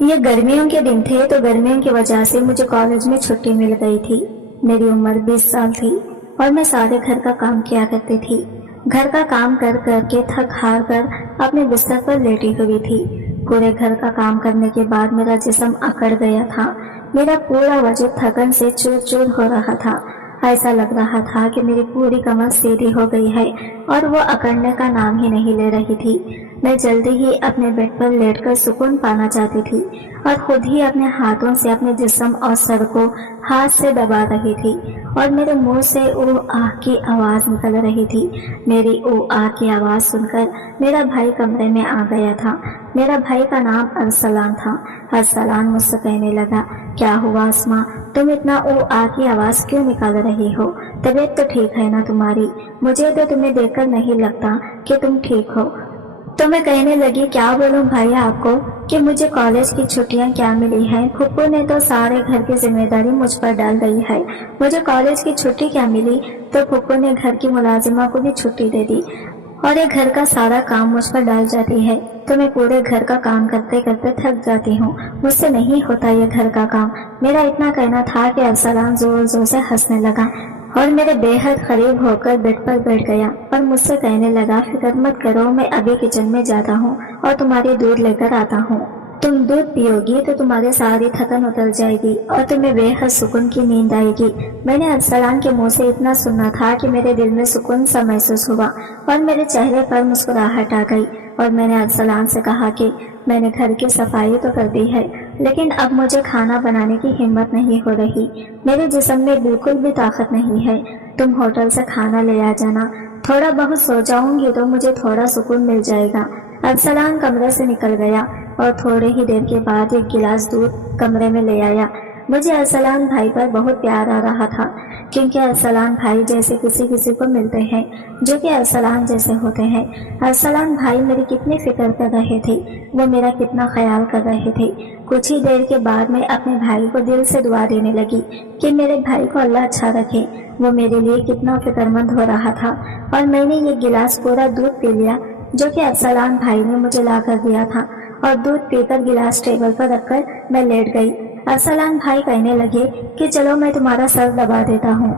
یہ گرمیوں کے دن تھے تو گرمیوں کی وجہ سے مجھے کالج میں چھٹی مل گئی تھی۔ میری عمر 20 سال تھی اور میں سارے گھر کا کام کیا کرتی تھی۔ گھر کا کام کر کر کے تھک ہار کر اپنے بستر پر لیٹی ہوئی تھی۔ پورے گھر کا کام کرنے کے بعد میرا جسم اکڑ گیا تھا۔ میرا پورا وجود تھکن سے چور چور ہو رہا تھا۔ ایسا لگ رہا تھا کہ میری پوری کمر سیدھی ہو گئی ہے اور وہ اکڑنے کا نام ہی نہیں لے رہی تھی۔ میں جلدی ہی اپنے بیڈ پر لیٹ کر سکون پانا چاہتی تھی اور خود ہی اپنے ہاتھوں سے اپنے جسم اور سر کو ہاتھ سے دبا رہی تھی اور میرے منہ سے او آہ کی آواز نکل رہی تھی۔ میری او آہ کی آواز سن کر میرا بھائی کمرے میں آ گیا تھا۔ میرا بھائی کا نام ارسلان تھا۔ ارسلان مجھ سے کہنے لگا، کیا ہوا اسما، تم اتنا او آہ کی آواز کیوں نکال رہی ہو؟ طبیعت تو ٹھیک ہے نا تمہاری؟ مجھے تو تمہیں دیکھ کر نہیں لگتا کہ تم ٹھیک ہو۔ تو میں کہنے لگی، کیا بولوں بھائی آپ کو کہ مجھے کالج کی چھٹیاں کیا ملی ہیں، پھپھو نے تو سارے گھر کی ذمہ داری مجھ پر ڈال دی ہے۔ مجھے کالج کی چھٹی کیا ملی تو پھپھو نے گھر کی ملازمہ کو بھی چھٹی دے دی اور یہ گھر کا سارا کام مجھ پر ڈال جاتی ہے، تو میں پورے گھر کا کام کرتے کرتے تھک جاتی ہوں، مجھ سے نہیں ہوتا یہ گھر کا کام۔ میرا اتنا کہنا تھا کہ ارسلان زور زور سے ہنسنے لگا اور میرے بے حد قریب ہو کر بیڈ پر بیٹھ گیا اور مجھ سے کہنے لگا، فکر مت کرو، میں ابھی کچن میں جاتا ہوں اور تمہاری دودھ لے کر آتا ہوں۔ تم دودھ پیو گی تو تمہاری ساری تھکن اتر جائے گی اور تمہیں بے حد سکون کی نیند آئے گی۔ میں نے ارسلان کے منہ سے اتنا سنا تھا کہ میرے دل میں سکون سا محسوس ہوا اور میرے چہرے پر مسکراہٹ آ گئی اور میں نے ارسلان سے کہا کہ میں نے گھر کی صفائی تو کر دی ہے، لیکن اب مجھے کھانا بنانے کی ہمت نہیں ہو رہی، میرے جسم میں بالکل بھی طاقت نہیں ہے، تم ہوٹل سے کھانا لے آ جانا، تھوڑا بہت سو جاؤں گی تو مجھے تھوڑا سکون مل جائے گا۔ ارسلان کمرے سے نکل گیا اور تھوڑے ہی دیر کے بعد ایک گلاس دودھ کمرے میں لے آیا۔ مجھے ارسلان بھائی پر بہت پیار آ رہا تھا، کیونکہ ارسلان بھائی جیسے کسی کو ملتے ہیں جو کہ ارسلان جیسے ہوتے ہیں۔ ارسلان بھائی میری کتنی فکر کر رہے تھے، وہ میرا کتنا خیال کر رہے تھے۔ کچھ ہی دیر کے بعد میں اپنے بھائی کو دل سے دعا دینے لگی کہ میرے بھائی کو اللہ اچھا رکھے، وہ میرے لیے کتنا فکر مند ہو رہا تھا، اور میں نے یہ گلاس پورا دودھ پی لیا جو کہ ارسلان بھائی نے مجھے لا کر دیا تھا، اور دودھ پی کر گلاس ٹیبل پر رکھ کر میں لیٹ گئی۔ ارسلان بھائی کہنے لگے کہ چلو میں تمہارا سر دبا دیتا ہوں،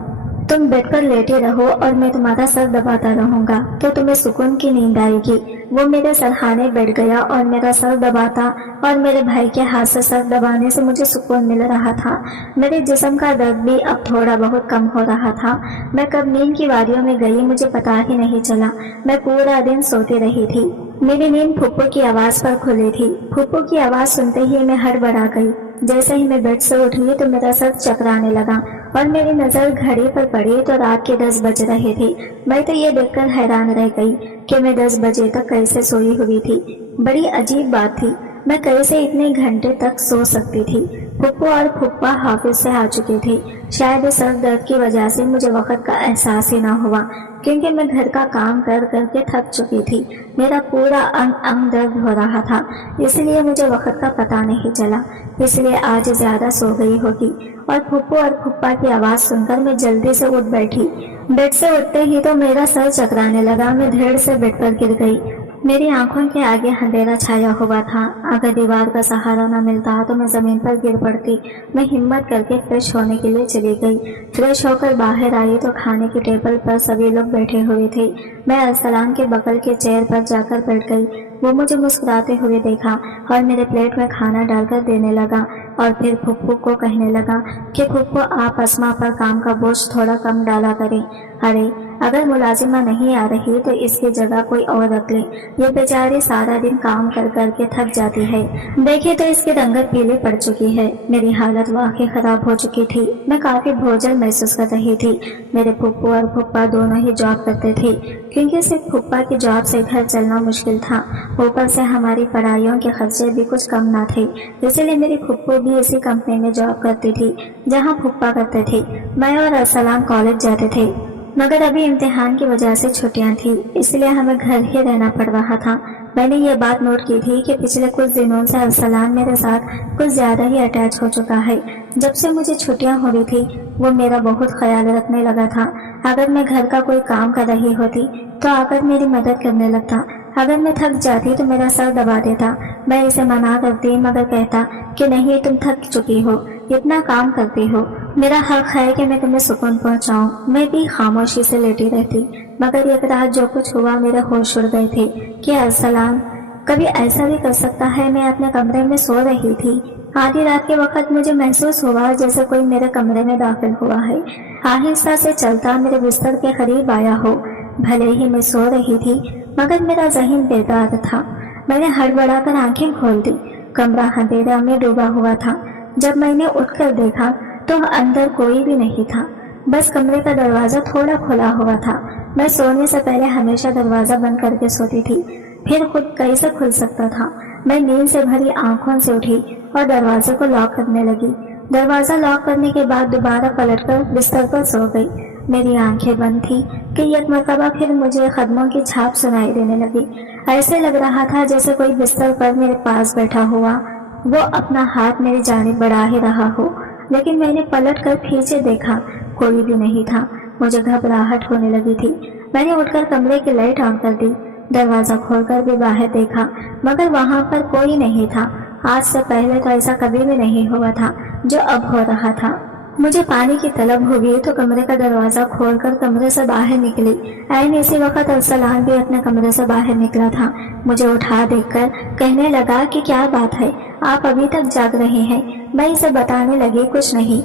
تم بیٹھ کر لیٹے رہو اور میں تمہارا سر دباتا رہوں گا تو تمہیں سکون کی نیند آئے گی۔ وہ میرے سرہانے بیٹھ گیا اور میرا سر دباتا اور میرے بھائی کے ہاتھ سے سر دبانے سے مجھے سکون مل رہا تھا۔ میرے جسم کا درد بھی اب تھوڑا بہت کم ہو رہا تھا۔ میں کب نیند کی وادیوں میں گئی مجھے پتا ہی نہیں چلا، میں پورا دن سوتی رہی تھی۔ میری نیند پھپھو کی آواز پر کھلی تھی۔ پھپھو کی آواز سنتے ہی میں ہڑبڑا گئی۔ جیسے ہی میں بیڈ سے اٹھی تو میرا سر چکرانے لگا اور میری نظر گھڑی پر پڑی تو رات کے 10 بج رہے تھے۔ میں تو یہ دیکھ کر حیران رہ گئی کہ میں 10 بجے تک کیسے سوئی ہوئی تھی۔ بڑی عجیب بات تھی، میں کیسے اتنے گھنٹے تک سو سکتی تھی۔ پھپھو اور پھپھا حافظ سے آ چکے تھے۔ شاید سر درد کی وجہ سے مجھے وقت کا احساس ہی نہ ہوا، کیونکہ میں گھر کا کام کر کر کے تھک چکی تھی۔ میرا پورا انگ درد ہو رہا تھا، اس لیے مجھے وقت کا پتہ نہیں چلا، اس لیے آج زیادہ سو گئی ہوگی۔ اور پھپھو اور پھپھا کی آواز سن کر میں جلدی سے اٹھ بیٹھی۔ بیڈ سے اٹھتے ہی تو میرا سر چکرانے لگا، میں دھڑ سے بیڈ پر گر گئی۔ میری آنکھوں کے آگے اندھیرا چھایا ہوا تھا، اگر دیوار کا سہارا نہ ملتا تو میں زمین پر گر پڑتی۔ میں ہمت کر کے فریش ہونے کے لیے چلی گئی۔ فریش ہو کر باہر آئی تو کھانے کی ٹیبل پر سبھی لوگ بیٹھے ہوئے تھے۔ میں ارسلان کے بغل کے چیئر پر جا کر بیٹھ گئی۔ وہ مجھے مسکراتے ہوئے دیکھا اور میرے پلیٹ میں کھانا ڈال کر دینے لگا، اور پھر پھپھو کو کہنے لگا کہ پھپھو آپ اسما پر کام کا بوجھ تھوڑا کم ڈالا کریں۔ ارے اگر ملازمہ نہیں آ رہی تو اس کی جگہ کوئی اور رکھ لیں، یہ بیچاری سارا دن کام کر کر کے تھک جاتی ہے، دیکھیں تو اس کی رنگت پیلی پڑ چکی ہے۔ میری حالت واقعی خراب ہو چکی تھی، میں کافی بوجھل محسوس کر رہی تھی۔ میرے پھپھو اور پھپھا دونوں ہی جاب کرتے تھے، کیونکہ صرف پھپھا کی جاب سے گھر چلنا مشکل تھا، اوپر سے ہماری پڑھائیوں کے خرچے بھی کچھ کم نہ تھے، اسی لیے میری پھپھو بھی اسی کمپنی میں جاب کرتی تھی جہاں پھپھا کرتے تھے۔ میں اور ارسلان کالج جاتے تھے، مگر ابھی امتحان کی وجہ سے چھٹیاں تھیں، اس لیے ہمیں گھر ہی رہنا پڑ رہا تھا۔ میں نے یہ بات نوٹ کی تھی کہ پچھلے کچھ دنوں سے ارسلان میرے ساتھ کچھ زیادہ ہی اٹیچ ہو چکا ہے۔ جب سے مجھے چھٹیاں ہو رہی تھی وہ میرا بہت خیال رکھنے لگا تھا۔ اگر میں گھر کا کوئی کام کر رہی ہوتی تو آ کر میری مدد کرنے لگتا، اگر میں تھک جاتی تو میرا سر دبا دیتا. میں اسے منع کرتی مگر کہتا کہ نہیں تم تھک چکی ہو, اتنا کام کرتی ہو, میرا حق ہے کہ میں تمہیں سکون پہنچاؤں. میں بھی خاموشی سے لیٹی رہتی مگر ایک رات جو کچھ ہوا میرے ہوش اڑ گئے تھے. کہ ارسلان کبھی ایسا بھی کر سکتا ہے؟ میں اپنے کمرے میں سو رہی تھی. آدھی رات کے وقت مجھے محسوس ہوا جیسے کوئی میرے کمرے میں داخل ہوا ہے. آہستہ سے چلتا میرے بستر کے قریب آیا ہو. بھلے ہی میں سو رہی تھی مگر میرا ذہن بیدار تھا. میں نے ہڑبڑا کر آنکھیں کھول دی. کمرہ اندھیرا میں ڈوبا ہوا تھا. جب میں نے اٹھ کر دیکھا تو اندر کوئی بھی نہیں تھا, بس کمرے کا دروازہ تھوڑا کھلا ہوا تھا. میں سونے سے پہلے ہمیشہ دروازہ بند کر کے سوتی تھی, پھر خود کیسے کھل سکتا تھا؟ میں نیند سے بھری آنکھوں سے اٹھی اور دروازے کو لاک کرنے لگی. دروازہ لاک کرنے کے بعد دوبارہ پلٹ کر بستر پر سو گئی. میری آنکھیں بند تھی کہ ایک مرتبہ پھر مجھے قدموں کی چھاپ سنائی دینے لگی. ایسے لگ رہا تھا جیسے کوئی بستر پر میرے پاس بیٹھا ہوا وہ اپنا ہاتھ میری جانب بڑھا ہی رہا ہو. لیکن میں نے پلٹ کر پیچھے دیکھا, کوئی بھی نہیں تھا. مجھے گھبراہٹ ہونے لگی تھی. میں نے اٹھ کر کمرے کی لائٹ آن کر دی. دروازہ کھول کر بھی باہر دیکھا مگر وہاں پر کوئی نہیں تھا. آج سے پہلے تو ایسا کبھی بھی نہیں ہوا تھا جو اب ہو رہا تھا. مجھے پانی کی طلب ہوئی تو کمرے کا دروازہ کھول کر کمرے سے باہر نکلی. عین اسی وقت ارسلان بھی اپنے کمرے سے باہر نکلا تھا. مجھے اٹھا دیکھ کر کہنے لگا کہ کیا بات ہے, آپ ابھی تک جاگ رہے ہیں؟ میں اسے بتانے لگی کچھ نہیں,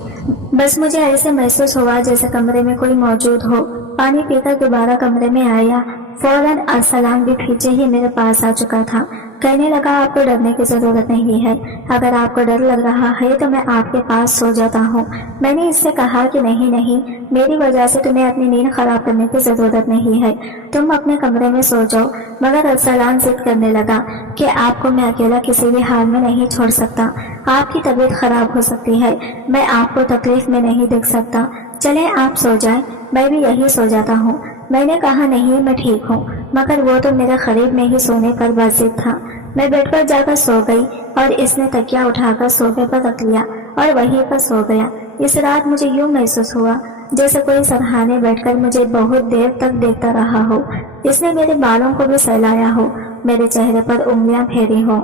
بس مجھے ایسے محسوس ہوا جیسے کمرے میں کوئی موجود ہو. پانی پی کر دوبارہ کمرے میں آیا. فوراً ارسلان بھی پیچھے ہی میرے پاس آ چکا تھا. کہنے لگا آپ کو ڈرنے کی ضرورت نہیں ہے, اگر آپ کو ڈر لگ رہا ہے تو میں آپ کے پاس سو جاتا ہوں. میں نے اس سے کہا کہ نہیں, میری وجہ سے تمہیں اپنی نیند خراب کرنے کی ضرورت نہیں ہے, تم اپنے کمرے میں سو جاؤ. مگر ارسلان ضد کرنے لگا کہ آپ کو میں اکیلا کسی بھی حال میں نہیں چھوڑ سکتا, آپ کی طبیعت خراب ہو سکتی ہے, میں آپ کو تکلیف میں نہیں دیکھ سکتا. چلیں آپ سو جائیں, میں بھی یہی سو جاتا ہوں. میں نے کہا نہیں, میں ٹھیک ہوں, مگر وہ تو میرے قریب میں ہی سونے پر ضد تھا. میں بیڈ پر جا کر سو گئی اور اس نے تکیا اٹھا کر صوفے پر رکھ لیا اور وہیں پر سو گیا. اس رات مجھے یوں محسوس ہوا جیسے کوئی سرہانے بیٹھ کر مجھے بہت دیر تک دیکھتا رہا ہو. اس نے میرے بالوں کو بھی سہلایا ہو, میرے چہرے پر انگلیاں پھیری ہو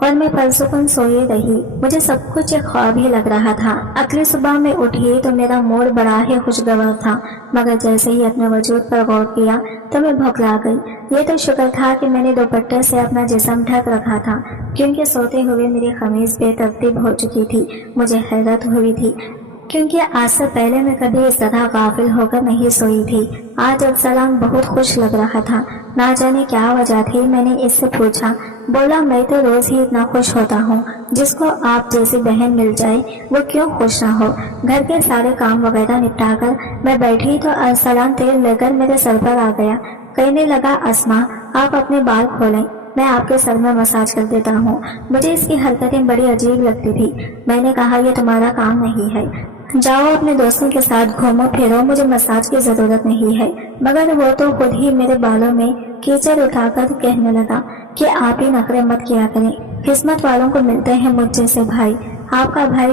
اور میں پرسکون سوئی رہی. مجھے سب کچھ ایک خواب ہی لگ رہا تھا. اگلی صبح میں اٹھی تو میرا موڈ بڑا ہی خوشگوار تھا, مگر جیسے ہی اپنے وجود پر غور کیا تو میں بھکلا گئی. یہ تو شکر تھا کہ میں نے دوپٹے سے اپنا جسم ڈھک رکھا تھا, کیونکہ سوتے ہوئے میری قمیض بے ترتیب ہو چکی تھی. مجھے حیرت ہوئی تھی کیونکہ آج سے پہلے میں کبھی اس طرح غافل ہو کر نہیں سوئی تھی. آج ارسلان بہت خوش لگ رہا تھا, نہ جانے کیا وجہ تھی. میں نے اس سے پوچھا. بولا میں تو روز ہی اتنا خوش ہوتا ہوں, جس کو آپ جیسی بہن مل جائے وہ کیوں خوش نہ ہو. گھر کے سارے کام وغیرہ نپٹا کر میں بیٹھی تو ارسلان تیل لے کر میرے سر پر آ گیا. کہنے لگا اسما آپ اپنے بال کھولیں, میں آپ کے سر میں مساج کر دیتا ہوں. مجھے اس کی حرکتیں بڑی عجیب لگتی تھی. میں نے کہا یہ تمہارا کام نہیں ہے, جاؤ اپنے دوستوں کے ساتھ گھومو پھرو, مجھے مساج کی ضرورت نہیں ہے. مگر وہ تو خود ہی میرے بالوں میں کیچڑ اٹھا کر کہنے لگا کہ آپ ہی نخرے مت کیا کریں, قسمت والوں کو ملتے ہیں مجھ جیسے بھائی. آپ کا بھائی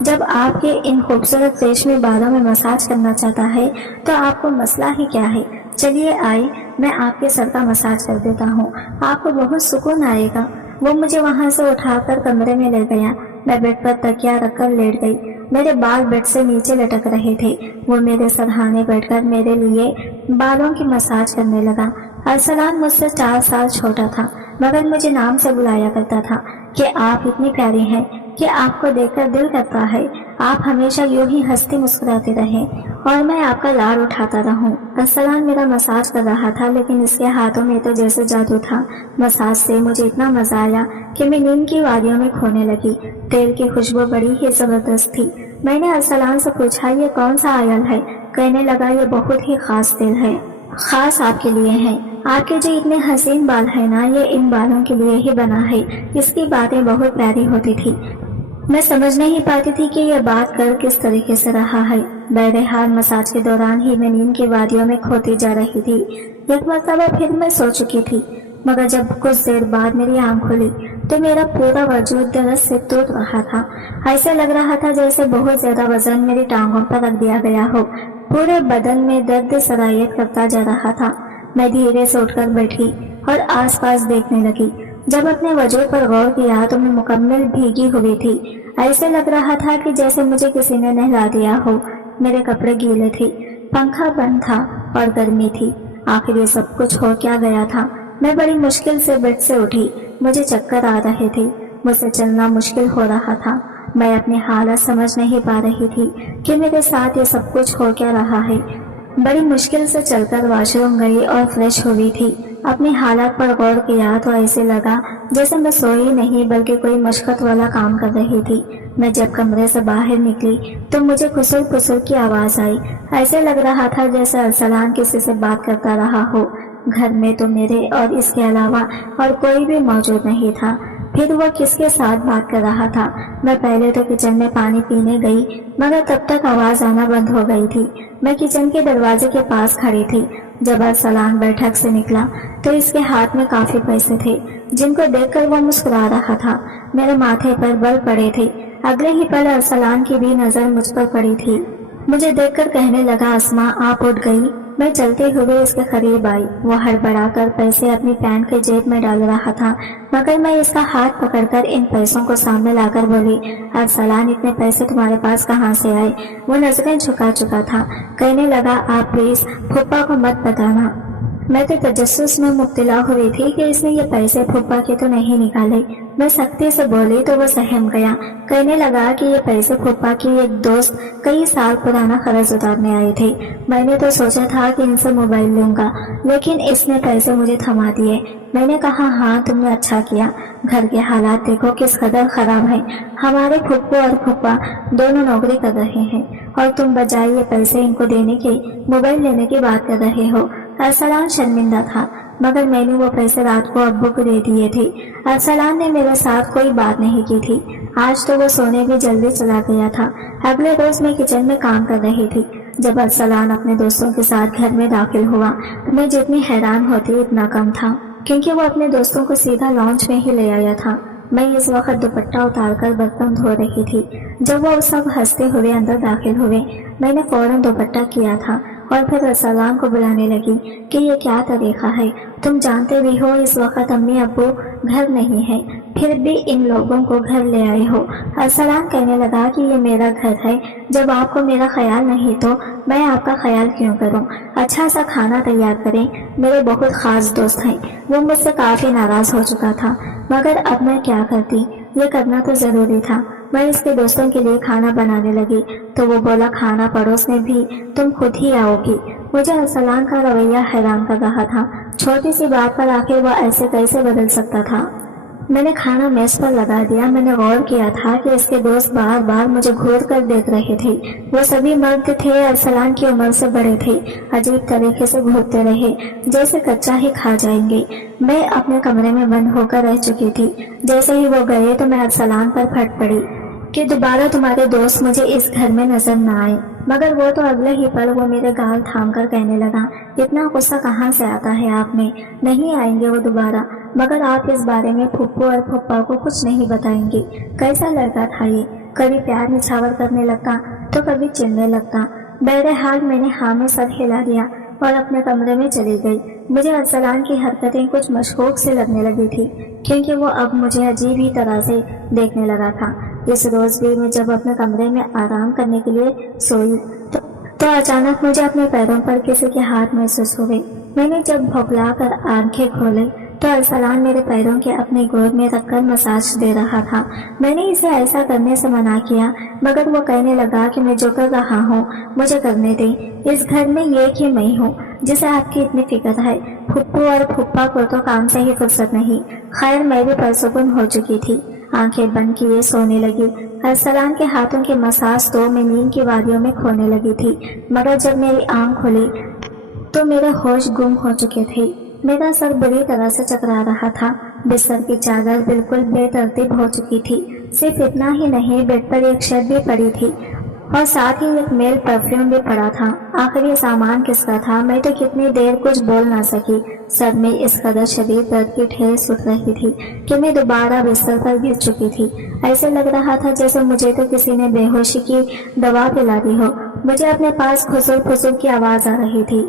جب آپ کے ان خوبصورت ریشمی بالوں میں مساج کرنا چاہتا ہے تو آپ کو مسئلہ ہی کیا ہے. چلیے آئے, میں آپ کے سر کا مساج کر دیتا ہوں, آپ کو بہت سکون آئے گا. وہ مجھے وہاں سے اٹھا کر کمرے میں لے گیا. میں بیڈ پر تکیا رکھ کر لیٹ گئی. میرے بال بیڈ سے نیچے لٹک رہے تھے. وہ میرے سرہانے بیٹھ کر میرے لیے بالوں کی مساج کرنے لگا. ارسلان مجھ سے 4 سال چھوٹا تھا, مگر مجھے نام سے بلایا کرتا تھا کہ آپ اتنی پیاری ہیں کہ آپ کو دیکھ کر دل کرتا ہے آپ ہمیشہ یوں ہی ہنستی مسکراتے رہیں اور میں آپ کا لاڈ اٹھاتا رہوں. ارسلان میرا مساج کر رہا تھا, لیکن اس کے ہاتھوں میں تو جیسے جادو تھا. مساج سے مجھے اتنا مزہ آیا کہ میں نیند کی وادیوں میں کھونے لگی. تیل کی خوشبو بڑی ہی زبردست تھی. میں نے ارسلان سے پوچھا یہ کون سا آئل ہے؟ کہنے لگا یہ بہت ہی خاص تیل ہے, خاص آپ کے لیے ہے. آپ کے جو اتنے حسین بال ہیں نا, یہ ان بالوں کے لیے ہی بنا ہے. اس کی باتیں بہت پیاری ہوتی تھی. میں سمجھ نہیں پاتی تھی کہ یہ بات کر کس طریقے سے رہا ہے. بہرحال مساج کے دوران ہی میں نیند کی وادیوں میں کھوتی جا رہی تھی. ایک مرتبہ پھر میں سو چکی تھی, مگر جب کچھ دیر بعد میری آنکھ کھلی تو میرا پورا وجود درد سے ٹوٹ رہا تھا. ایسا لگ رہا تھا جیسے بہت زیادہ وزن میری ٹانگوں پر رکھ دیا گیا ہو. پورے بدن میں درد سرایت کرتا جا رہا تھا. میں دھیرے سے اٹھ کر بیٹھی اور آس پاس دیکھنے لگی۔ جب اپنے وجود پر غور کیا تو میں مکمل بھیگی ہوئی تھی۔ ایسے لگ رہا تھا کہ جیسے مجھے کسی نے نہلا دیا ہو۔ میرے کپڑے گیلے تھے، پنکھا بند تھا اور گرمی تھی۔ آخر یہ سب کچھ ہو کیا گیا تھا؟ میں بڑی مشکل سے بیڈ سے اٹھی۔ مجھے چکر آ رہے تھے، مجھ سے چلنا مشکل ہو رہا تھا۔ میں اپنی حالت سمجھ نہیں پا رہی تھی کہ میرے ساتھ یہ سب کچھ ہو کیا رہا ہے۔ بڑی مشکل سے چل کر واش روم گئی اور فریش ہوئی تھی۔ اپنی حالت پر غور کیا تو ایسے لگا جیسے میں سوئی نہیں بلکہ کوئی مشقت والا کام کر رہی تھی۔ میں جب کمرے سے باہر نکلی تو مجھے کھسل پھسل کی آواز آئی۔ ایسے لگ رہا تھا جیسے ارسلان کسی سے بات کرتا رہا ہو۔ گھر میں تو میرے اور اس کے علاوہ اور کوئی بھی موجود نہیں تھا، پھر وہ کس کے ساتھ بات کر رہا تھا؟ میں پہلے تو کچن میں پانی پینے گئی مگر تب تک آواز آنا بند ہو گئی تھی۔ میں کچن کے دروازے کے پاس کھڑی تھی۔ جب ارسلان بیٹھک سے نکلا تو اس کے ہاتھ میں کافی پیسے تھے جن کو دیکھ کر وہ مسکرا رہا تھا۔ میرے ماتھے پر بل پڑے تھے۔ اگلے ہی پل ارسلان کی بھی نظر مجھ پر پڑی تھی۔ مجھے دیکھ کر کہنے لگا، اسما آپ اٹھ گئی؟ میں چلتے ہوئے اس کے قریب آئی۔ وہ ہڑبڑا کر پیسے اپنی پینٹ کے جیب میں ڈال رہا تھا مگر میں اس کا ہاتھ پکڑ کر ان پیسوں کو سامنے لا کر بولی، ارسلان اتنے پیسے تمہارے پاس کہاں سے آئے؟ وہ نظریں جھکا چکا تھا۔ کہنے لگا، آپ پلیز پھوپھا کو مت بتانا۔ میں تو تجسس میں مبتلا ہوئی تھی کہ اس نے یہ پیسے پھوپھا کے تو نہیں نکالے۔ میں سختی سے بولی تو وہ سہم گیا۔ کہنے لگا کہ یہ پیسے پھوپھا کی ایک دوست کئی سال پرانا قرض اتارنے آئے تھے۔ میں نے تو سوچا تھا کہ ان سے موبائل لوں گا لیکن اس نے پیسے مجھے تھما دیے۔ میں نے کہا، ہاں تم نے اچھا کیا۔ گھر کے حالات دیکھو کس قدر خراب ہیں۔ ہمارے پھپھو اور پھوپھا دونوں نوکری کر رہے ہیں اور تم بجائے یہ پیسے ان کو دینے کے موبائل لینے کی بات کر رہے ہو۔ ارسلان شرمندہ تھا مگر میں نے وہ پیسے رات کو ابو کو دے دیے تھے۔ ارسلان نے میرے ساتھ کوئی بات نہیں کی تھی۔ آج تو وہ سونے بھی جلدی چلا گیا تھا۔ اگلے روز میں کچن میں کام کر رہی تھی جب ارسلان اپنے دوستوں کے ساتھ گھر میں داخل ہوا۔ میں جتنی حیران ہوتی اتنا کم تھا کیونکہ وہ اپنے دوستوں کو سیدھا لانچ میں ہی لے آیا تھا۔ میں اس وقت دوپٹہ اتار کر برتن دھو رہی تھی جب وہ سب ہنستے ہوئے اندر داخل ہوئے۔ میں نے فوراً دوپٹہ کیا تھا اور پھر ارسلان کو بلانے لگی کہ یہ کیا طریقہ ہے؟ تم جانتے بھی ہو اس وقت امی ابو گھر نہیں ہے، پھر بھی ان لوگوں کو گھر لے آئے ہو۔ ارسلان کہنے لگا کہ یہ میرا گھر ہے، جب آپ کو میرا خیال نہیں تو میں آپ کا خیال کیوں کروں؟ اچھا سا کھانا تیار کریں، میرے بہت خاص دوست ہیں۔ وہ مجھ سے کافی ناراض ہو چکا تھا مگر اب میں کیا کرتی، یہ کرنا تو ضروری تھا۔ میں اس کے دوستوں کے لیے کھانا بنانے لگی تو وہ بولا، کھانا پڑوسنے بھی تم خود ہی آؤ گی۔ مجھے ارسلان کا رویہ حیران کر رہا تھا۔ چھوٹی سی بات پر آخر وہ ایسے کیسے بدل سکتا تھا؟ میں نے کھانا میز پر لگا دیا۔ میں نے غور کیا تھا کہ اس کے دوست بار بار مجھے گھور کر دیکھ رہے تھے۔ وہ سبھی مرد تھے، ارسلان کی عمر سے بڑے تھے، عجیب طریقے سے گھورتے رہے جیسے کچا ہی کھا جائیں گے۔ میں اپنے کمرے میں بند ہو کر رہ چکی تھی۔ جیسے ہی وہ گئے تو میں ارسلان پر پھٹ پڑی کہ دوبارہ تمہارے دوست مجھے اس گھر میں نظر نہ آئے۔ مگر وہ تو اگلے ہی پل وہ میرے گال تھام کر کہنے لگا، اتنا غصہ کہاں سے آتا ہے آپ میں؟ نہیں آئیں گے وہ دوبارہ، مگر آپ اس بارے میں پھپھو اور پھپھا کو کچھ نہیں بتائیں گے۔ کیسا لڑکا تھا یہ، کبھی پیار نچھاور کرنے لگتا تو کبھی چڑھنے لگتا۔ بہرحال میں نے ہاں میں سر ہلا دیا اور اپنے کمرے میں چلی گئی۔ مجھے ارسلان کی حرکتیں کچھ مشکوک سے لگنے لگی تھی کیونکہ وہ اب مجھے عجیب ہی طرح سے دیکھنے لگا تھا۔ اس روز بھی میں جب اپنے کمرے میں آرام کرنے کے لیے سوئی تو اچانک مجھے اپنے پیروں پر کسی کے ہاتھ محسوس ہوئے۔ میں نے جب بھوکلا کر آنکھیں کھولے تو ارسلان میرے پیروں کے اپنی گود میں رکھ کر مساج دے رہا تھا۔ میں نے اسے ایسا کرنے سے منع کیا مگر وہ کہنے لگا کہ میں جو کر رہا ہوں مجھے کرنے دیں، اس گھر میں یہ کہ میں ہوں جسے آپ کی اتنی فکر ہے۔ پھپھو اور پھپھا کو تو کام سے ہی فرصت نہیں۔ خیر میں بھی پرسکون ہو چکی تھی، آنکھیں بند کیے سونے لگی۔ ارسلان کے ہاتھوں کے مساج تو میں نیند کی وادیوں میں کھونے لگی تھی مگر جب میری آنکھ کھلی تو میرے ہوش گم ہو چکے تھے۔ میرا سر بری طرح سے چکرا رہا تھا، بستر کی چادر بالکل بے ترتیب ہو چکی تھی۔ صرف اتنا ہی نہیں، بیڈ پر ایک شرٹ بھی پڑی تھی اور ساتھ ہی ایک میل پرفیوم بھی پڑا تھا۔ آخر یہ سامان کس کا تھا؟ میں تو کتنی دیر کچھ بول نہ سکی۔ سر میں اس قدر شدید درد کی ٹھیس اٹھ رہی تھی کہ میں دوبارہ بستر پر گر چکی تھی۔ ایسے لگ رہا تھا جیسے مجھے تو کسی نے بے ہوشی کی دوا پلا دی ہو۔ مجھے اپنے پاس کھسل پھسل کی آواز آ رہی تھی۔